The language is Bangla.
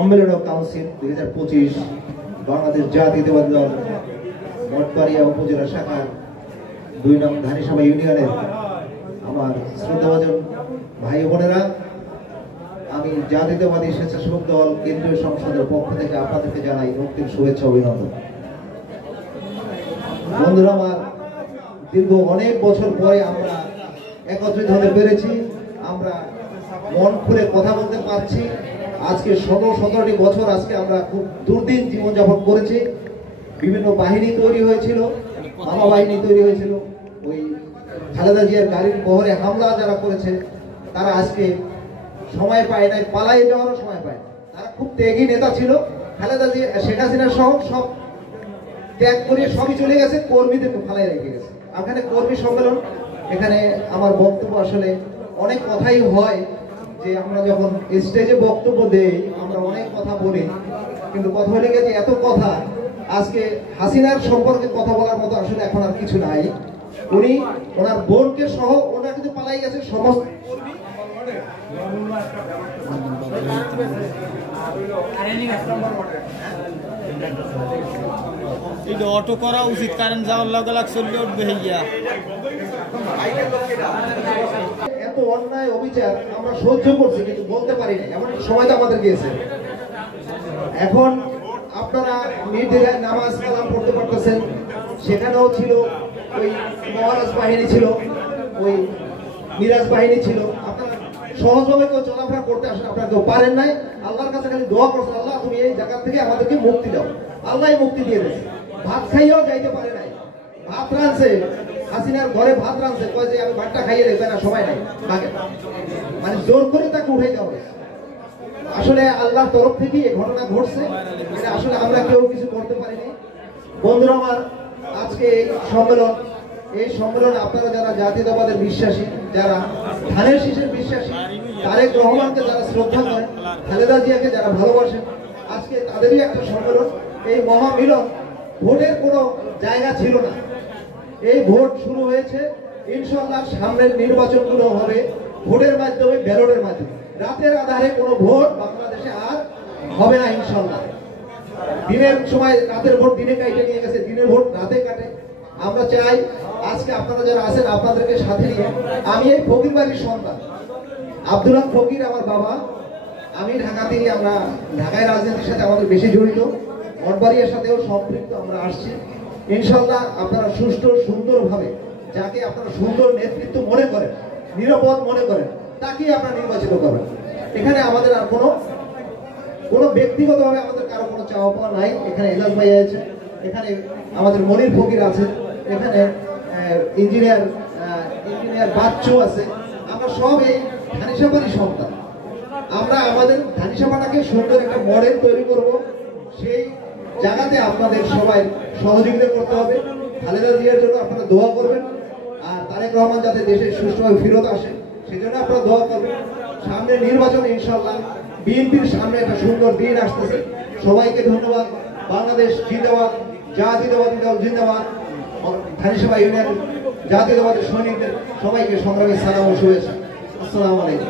সম্মেলন কাউন্সিল 2025 বাংলাদেশ জাতীয়তাবাদী দল মঠবাড়িয়া উপজেলা শাখার 2 নং ধানিসভা ইউনিয়নের আমার শ্রদ্ধাভাজন ভাই বোনেরা, আমি জাতীয়তাবাদী স্বেচ্ছাসেবক দল কেন্দ্রীয় সংসদের পক্ষ থেকে আপনাদেরকে জানাই রক্তিম শুভেচ্ছা অভিনন্দন। বন্ধুরা আমার, দীর্ঘ অনেক বছর পরে আমরা একত্রিত হতে পেরেছি, আমরা মন খুলে কথা বলতে পারছি। আজকে 17-17টি বছর আজকে আমরা খুব দুর্দিন জীবনযাপন করেছি। বিভিন্ন বাহিনী তৈরি হয়েছিল, মামা বাহিনী তৈরি হয়েছিল, ওই খালেদা জিয়ার গাড়ির বহরে হামলা যারা করেছে তারা আজকে সময় পায় নাই, পালাই যাওয়ারও সময় পায় না। তারা খুব ত্যাগী নেতা ছিল। খালেদা জিয়া, শেখ হাসিনা সহ সব ত্যাগ করে সবই চলে গেছে, কর্মীদেরকে ফালাই রেখে গেছে। এখানে কর্মী সম্মেলন, এখানে আমার বক্তব্য আসলে অনেক কথাই হয় যে আমরা যখন স্টেজে বক্তব্য দেই আমরা অনেক কথা বলি, কিন্তু কথা হয়ে গেছে এত কথা। আজকে হাসিনার সম্পর্কে কথা বলার মতো আসলে এখন আর কিছু নাই। উনি ওনার বোনকে সহ ওনার কিন্তু পালাই গেছে সমস্ত অটো করা উচিত, কারেন্ট যাওয়ার লগে লাগ চললে উঠবে হইয়া। এত অন্যায় অবিচার আমরা সহ্য করছি কিন্তু বলতে পারি না, এমন সময় তো আমাদের গিয়েছে। এখন আপনারা নির্দ্বিধায় নামাজ কালাম পড়তে পারতেছেন, সেখানেও ছিল ওই মহারাজ বাহিনী ছিল, ওই মিরাজ বাহিনী ছিল। আপনারা সহজভাবে কেউ চলাফেরা করতে আসেন, আপনারা কেউ পারেন নাই। আল্লাহর কাছে খালি দোয়া করছেন, আল্লাহ তুমি এই জায়গা থেকে আমাদেরকে মুক্তি দাও। আল্লাহ মুক্তি দিয়ে দিয়েছে। ভাত খাইয়েও যাইতে পারে নাই, ভাত রাঁধছে হাসিনার ঘরে, ভাত রাঁধছে, কয় যে আমি ভাতটা খাইয়ে রেখে না, সবাই নাই থাকে, মানে জোর করে তাকে উঠে দেওয়া হয়েছে। আসলে আল্লাহর তরফ থেকে এই ঘটনা ঘটছে, এটা আসলে আমরা কেউ কিছু করতে পারিনি। বন্ধুরা আমার, আজকে এই সম্মেলনে আপনারা যারা জাতীয়তাবাদের বিশ্বাসী, যারা ধানের শীষের বিশ্বাসী, তারেক রহমানকে যারা শ্রদ্ধা করেন, খালেদা জিয়াকে যারা ভালোবাসেন, আজকে তাদেরই একটা সম্মেলন। এই মহামিলন, ভোটের কোনো জায়গা ছিল না। এই ভোট শুরু হয়েছে, ইনশাআল্লাহ সামনের নির্বাচনগুলো হবে ভোটের মাধ্যমে, ব্যালটের মাধ্যমে। রাতের আধারে কোনো ভোট বাংলাদেশে আর হবে না ইনশাআল্লাহ। দিনের সময় রাতের ভোট দিনে কাটে নিয়ে গেছে, দিনের ভোট রাতে কাটে। আমরা চাই আজকে আপনারা যারা আছেন আপনাদেরকে সাথে নিয়ে, আমি এই ফকির বাড়ির সন্তান, আব্দুল ফকির আমার বাবা। আমি ঢাকাতেই, আমরা ঢাকায় রাজনীতির সাথে আমাদের বেশি জড়িত, মঠবাড়িয়ার সাথেও সম্পৃক্ত আমরা আসছি। ইনশাআল্লাহ আপনারা সুষ্ঠু সুন্দরভাবে, যাকে আপনারা সুন্দর নেতৃত্ব মনে করেন, নিরাপদ মনে করেন, তাকেই আপনারা নির্বাচিত করবেন। এখানে আমাদের আর কোনো ব্যক্তিগতভাবে আমাদের কারো কোনো চাওয়া পাওয়া নাই। এখানে এলাস ভাই আছে, এখানে আমাদের মনির ফকির আছে, এখানে ইঞ্জিনিয়ার বাচ্চু আছে। আমরা সব এই ধানিসভারই সন্তান। আমরা আমাদের ধানিসভাটাকে সুন্দর একটা মডেল তৈরি করব। সেই জায়গাতে আপনাদের সবাই সহযোগিতা করতে হবে। খালেদা জিয়ার জন্য আপনারা দোয়া করবেন, আর তারেক রহমান যাতে দেশে সুষ্ঠুভাবে ফিরত আসে সেজন্য আপনারা দোয়া করবেন। সামনে নির্বাচন, ইনশাআল্লাহ বিএনপির সামনে একটা সুন্দর দিন আসতেছে। সবাইকে ধন্যবাদ। বাংলাদেশ জিন্দাবাদ, জাতীয়তাবাদী দল জিন্দাবাদ। ধানিসভা ইউনিয়ন জাতীয়তাবাদী সৈনিকদের সবাইকে সংগ্রামী সালাম ও শুভেচ্ছা। আসসালামু আলাইকুম।